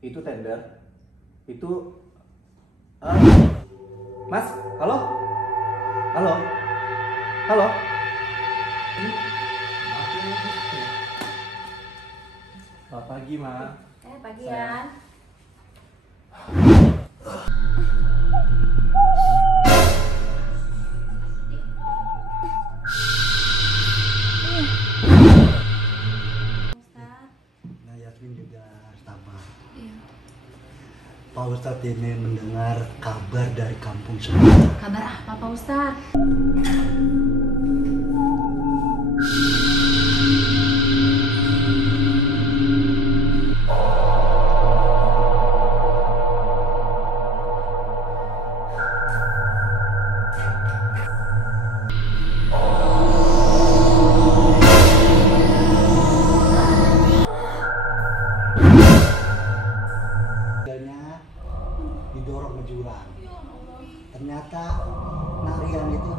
Itu tender. Itu Mas, halo? Halo? Halo? Selamat pagi, Ma. Pagi ya. Nah, Yasmin juga sabar. Pak Ustadz ini mendengar kabar dari kampung sebelah. Kabar apa Pak Ustadz? Didorong ke jurang. Ternyata Narian itu